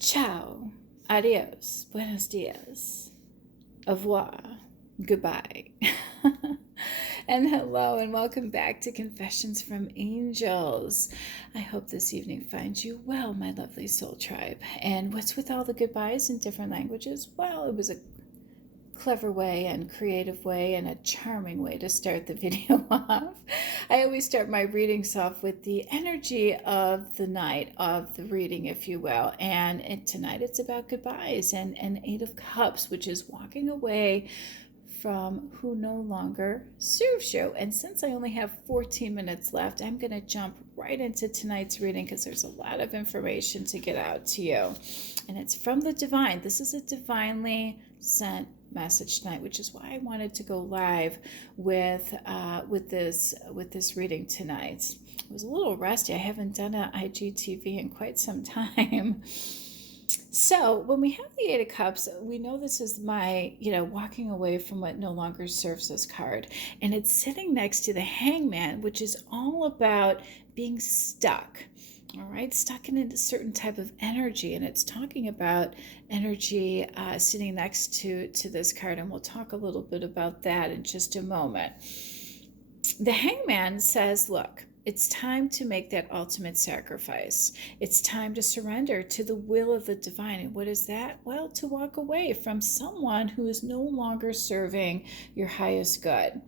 Ciao, adios, buenos dias, au revoir, goodbye. And hello and welcome back to Confessions from Angels. I hope this evening finds you well, my lovely soul tribe. And what's with all the goodbyes in different languages? Well, it was a clever way and creative way and a charming way to start the video off. I always start my readings off with the energy of the night of the reading, if you will. And tonight it's about goodbyes and Eight of Cups, which is walking away from who no longer serves you. And since I only have 14 minutes left, I'm going to jump right into tonight's reading because there's a lot of information to get out to you. And it's from the divine. This is a divinely sent message tonight, which is why I wanted to go live with this reading tonight. I was a little rusty. I haven't done an IGTV in quite some time. So when we have the Eight of Cups, we know this is my, walking away from what no longer serves us card. And it's sitting next to the Hangman, which is all about being stuck. All right, stuck in a certain type of energy. And it's talking about energy sitting next to this card. And we'll talk a little bit about that in just a moment. The Hangman says, look, it's time to make that ultimate sacrifice. It's time to surrender to the will of the divine. And what is that? Well, to walk away from someone who is no longer serving your highest good.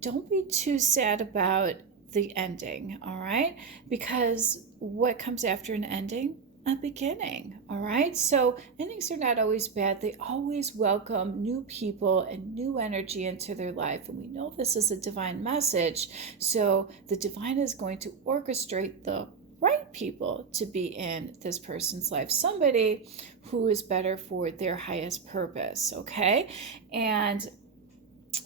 Don't be too sad about the ending, all right? Because what comes after an ending? A beginning, all right? So endings are not always bad. They always welcome new people and new energy into their life. And we know this is a divine message. So the divine is going to orchestrate the right people to be in this person's life. Somebody who is better for their highest purpose, okay? And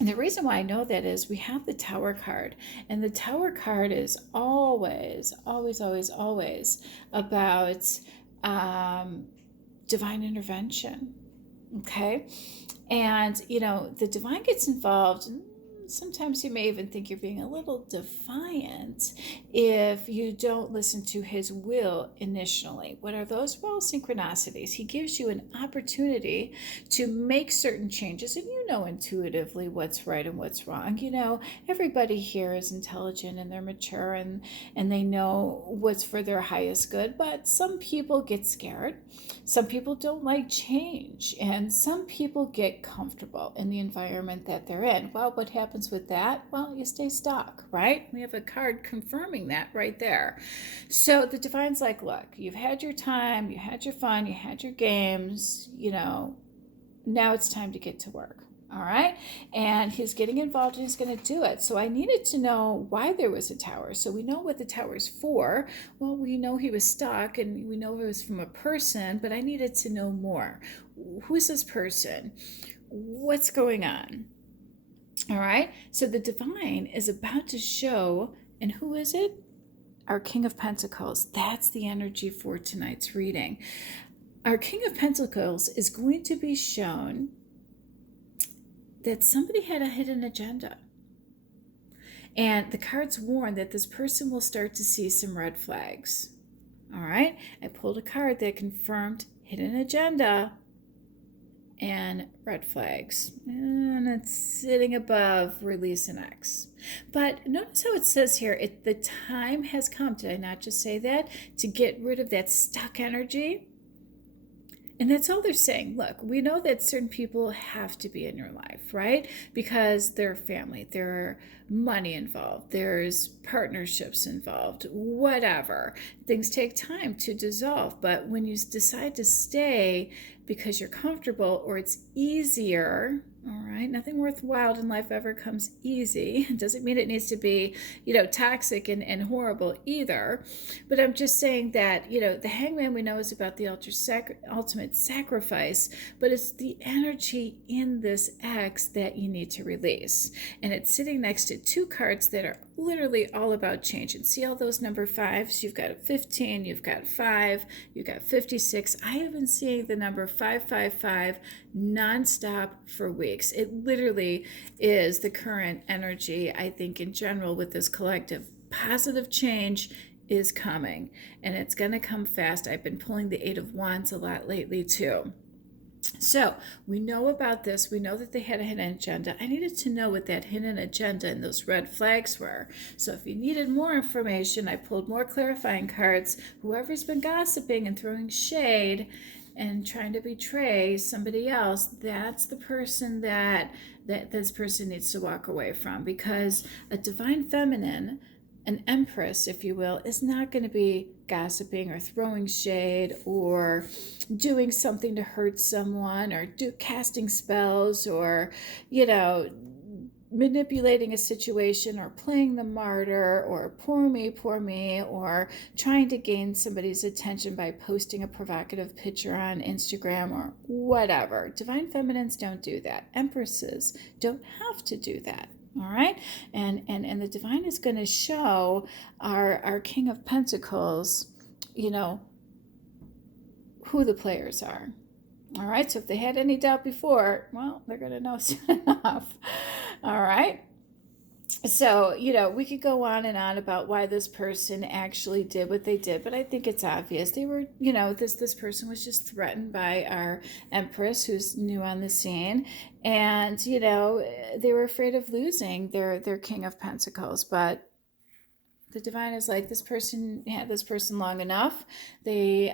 the reason why I know that is we have the Tower card, and the Tower card is always, always, always, always about divine intervention, okay? And, the divine gets involved. Sometimes you may even think you're being a little defiant if you don't listen to his will initially. What are those? Well, synchronicities. He gives you an opportunity to make certain changes, and you know intuitively what's right and what's wrong. Everybody here is intelligent and they're mature and they know what's for their highest good, but some people get scared. Some people don't like change, and some people get comfortable in the environment that they're in. Well, what happens with that? Well, you stay stuck, right? We have a card confirming that right there. So the divine's like, look, you've had your time, you had your fun, you had your games, now it's time to get to work. All right. And he's getting involved and he's going to do it. So I needed to know why there was a tower. So we know what the tower is for. Well, we know he was stuck and we know it was from a person, but I needed to know more. Who's this person? What's going on? All right. So the divine is about to show, and who is it? Our King of Pentacles. That's the energy for tonight's reading. Our King of Pentacles is going to be shown that somebody had a hidden agenda. And the cards warn that this person will start to see some red flags. All right. I pulled a card that confirmed hidden agenda and red flags. And it's sitting above release an X. But notice how it says here, the time has come, did I not just say that? To get rid of that stuck energy. And that's all they're saying. Look, we know that certain people have to be in your life, right? Because they're family, there's money involved, there's partnerships involved, whatever. Things take time to dissolve. But when you decide to stay because you're comfortable or it's easier, all right, nothing worthwhile in life ever comes easy. It doesn't mean it needs to be, toxic and horrible either. But I'm just saying that, the Hangman we know is about the ultimate sacrifice, but it's the energy in this X that you need to release. And it's sitting next to two cards that are literally all about change. And see all those number fives? You've got a 15, you've got 5, you've got 56. I have been seeing the number 555 nonstop for weeks. It literally is the current energy, I think, in general with this collective. Positive change is coming, and it's going to come fast. I've been pulling the Eight of Wands a lot lately too. So we know about this. We know that they had a hidden agenda. I needed to know what that hidden agenda and those red flags were. So if you needed more information, I pulled more clarifying cards. Whoever's been gossiping and throwing shade and trying to betray somebody else, that's the person that this person needs to walk away from, because a divine feminine, an empress, if you will, is not going to be gossiping or throwing shade or doing something to hurt someone or casting spells or, manipulating a situation or playing the martyr or poor me or trying to gain somebody's attention by posting a provocative picture on Instagram or whatever. Divine feminines don't do that. Empresses don't have to do that. All right, and the divine is going to show our King of Pentacles, who the players are. All right, so if they had any doubt before, well, they're going to know soon enough. All right. So, we could go on and on about why this person actually did what they did, but I think it's obvious. They were, this person was just threatened by our Empress, who's new on the scene, and, they were afraid of losing their King of Pentacles, but the divine is like, this person had this person long enough. They,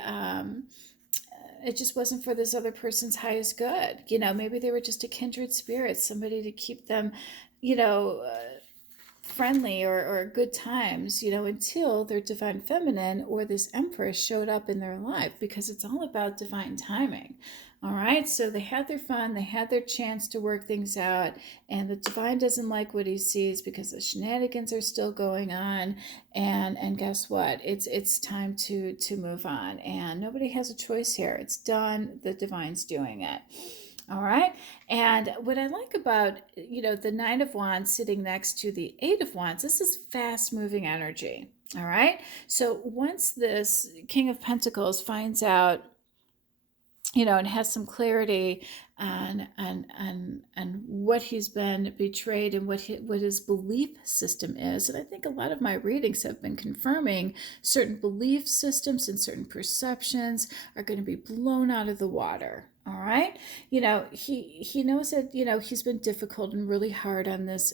it just wasn't for this other person's highest good. Maybe they were just a kindred spirit, somebody to keep them, friendly or good times, until their divine feminine or this empress showed up in their life, because it's all about divine timing. All right, so they had their fun, they had their chance to work things out, and the divine doesn't like what he sees because the shenanigans are still going on, and guess what? It's time to move on, and nobody has a choice here. It's done. The divine's doing it. All right. And what I like about, the Nine of Wands sitting next to the Eight of Wands, this is fast moving energy. All right. So once this King of Pentacles finds out, and has some clarity on what he's been betrayed and what his belief system is. And I think a lot of my readings have been confirming certain belief systems and certain perceptions are going to be blown out of the water. All right. He knows that, he's been difficult and really hard on this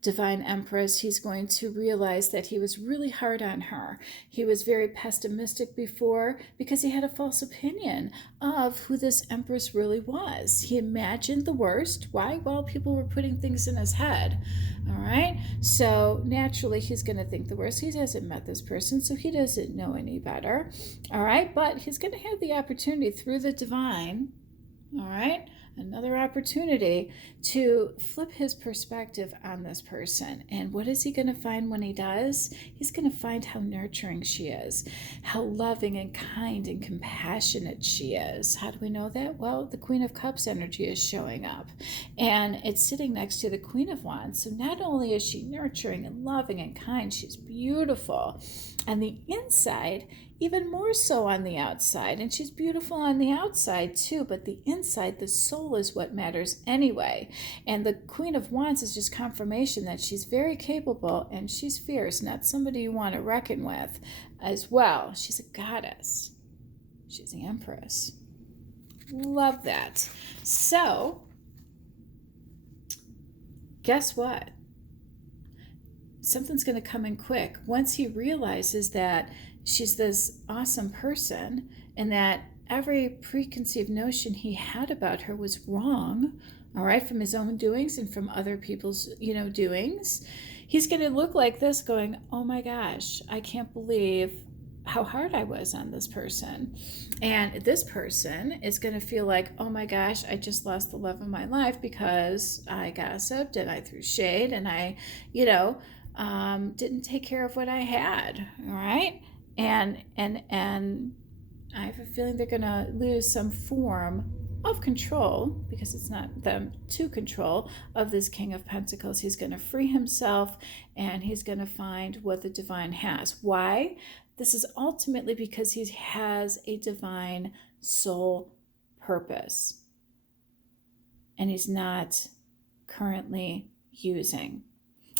divine empress. He's going to realize that he was really hard on her. He was very pessimistic before because he had a false opinion of who this empress really was. He imagined the worst. Why? Well, people were putting things in his head. All right. So naturally, he's going to think the worst. He hasn't met this person, so he doesn't know any better. All right. But he's going to have the opportunity through the divine. All right, another opportunity to flip his perspective on this person. And what is he going to find when he does? He's going to find how nurturing she is, how loving and kind and compassionate she is. How do we know that? Well, the Queen of Cups energy is showing up, and it's sitting next to the Queen of Wands. So not only is she nurturing and loving and kind, she's beautiful. On the inside, even more so on the outside. And she's beautiful on the outside too, but the inside, the soul is what matters anyway. And the Queen of Wands is just confirmation that she's very capable and she's fierce, not somebody you want to reckon with as well. She's a goddess. She's the Empress. Love that. So, guess what? Something's going to come in quick. Once he realizes that she's this awesome person and that every preconceived notion he had about her was wrong, all right, from his own doings and from other people's, doings, he's going to look like this going, oh my gosh, I can't believe how hard I was on this person. And this person is going to feel like, oh my gosh, I just lost the love of my life because I gossiped and I threw shade and I, didn't take care of what I had, all right? And I have a feeling they're going to lose some form of control, because it's not them to control, of this King of Pentacles. He's going to free himself and he's going to find what the divine has. Why? This is ultimately because he has a divine soul purpose and he's not currently using.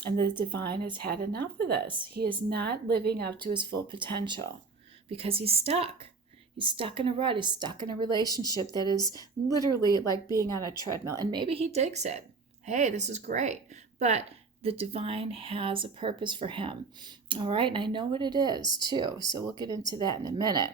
And the divine has had enough of this. He is not living up to his full potential because he's stuck. He's stuck in a rut. He's stuck in a relationship that is literally like being on a treadmill. And maybe he digs it. Hey, this is great. But the divine has a purpose for him. All right. And I know what it is too. So we'll get into that in a minute.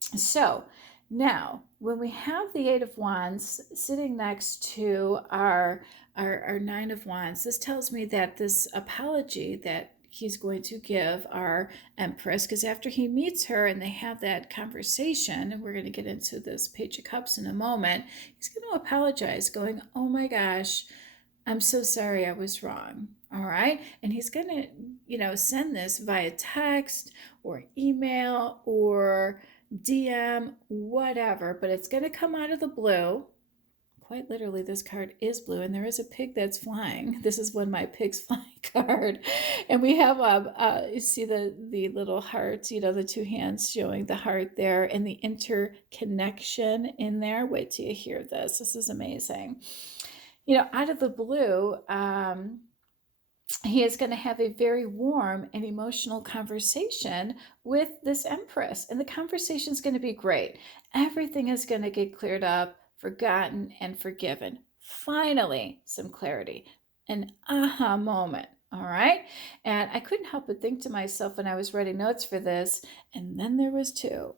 So now, when we have the Eight of Wands sitting next to our Nine of Wands, this tells me that this apology that he's going to give our Empress, because after he meets her and they have that conversation, and we're going to get into this Page of Cups in a moment, he's going to apologize, going, oh my gosh, I'm so sorry I was wrong. All right. And he's going to, send this via text or email or DM, whatever, but it's going to come out of the blue. Quite literally, this card is blue, and there is a pig that's flying. This is when my pigs fly card. And we have, you see the little hearts, the two hands showing the heart there and the interconnection in there. Wait till you hear this. This is amazing. Out of the blue, he is going to have a very warm and emotional conversation with this Empress. And the conversation is going to be great. Everything is going to get cleared up, forgotten, and forgiven. Finally, some clarity. An aha moment. All right. And I couldn't help but think to myself when I was writing notes for this, and then there was two.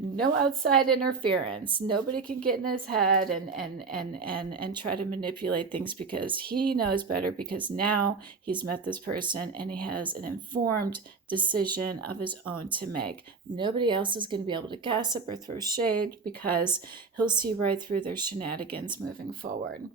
No outside interference. Nobody can get in his head and try to manipulate things because he knows better, because now he's met this person and he has an informed decision of his own to make. Nobody else is going to be able to gossip or throw shade because he'll see right through their shenanigans moving forward.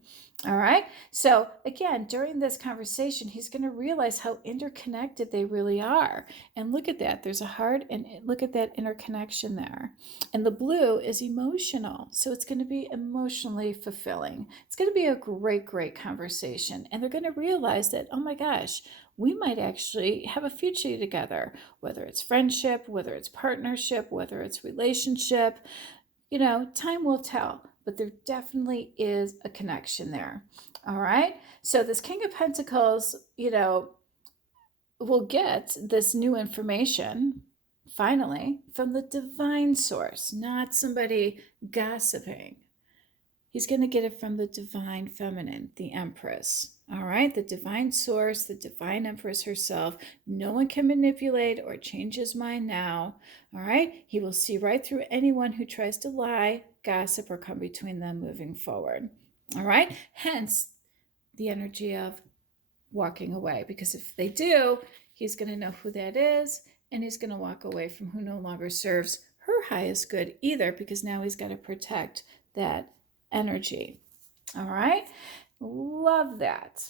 All right. So again, during this conversation, he's going to realize how interconnected they really are. And look at that. There's a heart, and look at that interconnection there. And the blue is emotional. So it's going to be emotionally fulfilling. It's going to be a great, great conversation. And they're going to realize that, oh my gosh, we might actually have a future together, whether it's friendship, whether it's partnership, whether it's relationship. Time will tell, but there definitely is a connection there. All right. So this King of Pentacles, will get this new information finally from the divine source, not somebody gossiping. He's going to get it from the divine feminine, the Empress. All right, the divine source, the divine Empress herself. No one can manipulate or change his mind now. All right, he will see right through anyone who tries to lie, gossip, or come between them moving forward. All right, hence the energy of walking away, because if they do, he's going to know who that is, and he's going to walk away from who no longer serves her highest good either, because now he's got to protect that energy. All right. Love that.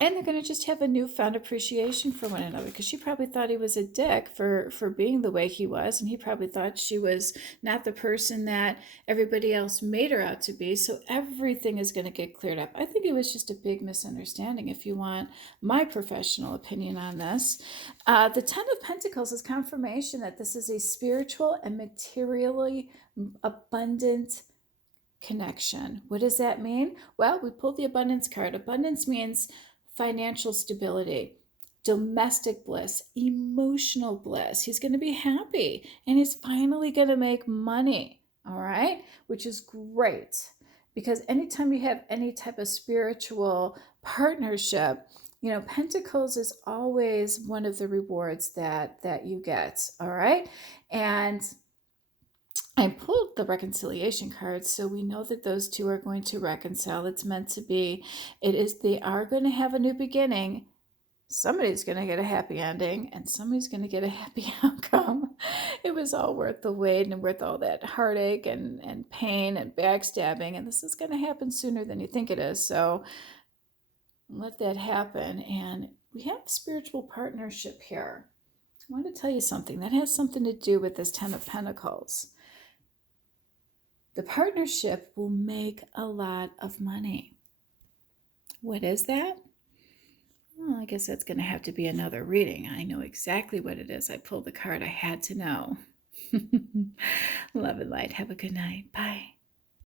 And they're going to just have a newfound appreciation for one another, because she probably thought he was a dick for being the way he was. And he probably thought she was not the person that everybody else made her out to be. So everything is going to get cleared up. I think it was just a big misunderstanding, if you want my professional opinion on this. The Ten of Pentacles is confirmation that this is a spiritual and materially abundant connection. What does that mean? Well, we pulled the abundance card. Abundance means financial stability, domestic bliss, emotional bliss. He's going to be happy, and he's finally going to make money. All right, which is great, because anytime you have any type of spiritual partnership, Pentacles is always one of the rewards that you get. All right, and I pulled the reconciliation cards, so we know that those two are going to reconcile. It's meant to be. They are going to have a new beginning. Somebody's going to get a happy ending, and somebody's going to get a happy outcome. It was all worth the wait and worth all that heartache and pain and backstabbing, and this is going to happen sooner than you think it is. So let that happen. And we have a spiritual partnership here. I want to tell you something that has something to do with this Ten of Pentacles. The partnership will make a lot of money. What is that? Well, I guess that's going to have to be another reading. I know exactly what it is. I pulled the card. I had to know. Love and light. Have a good night. Bye.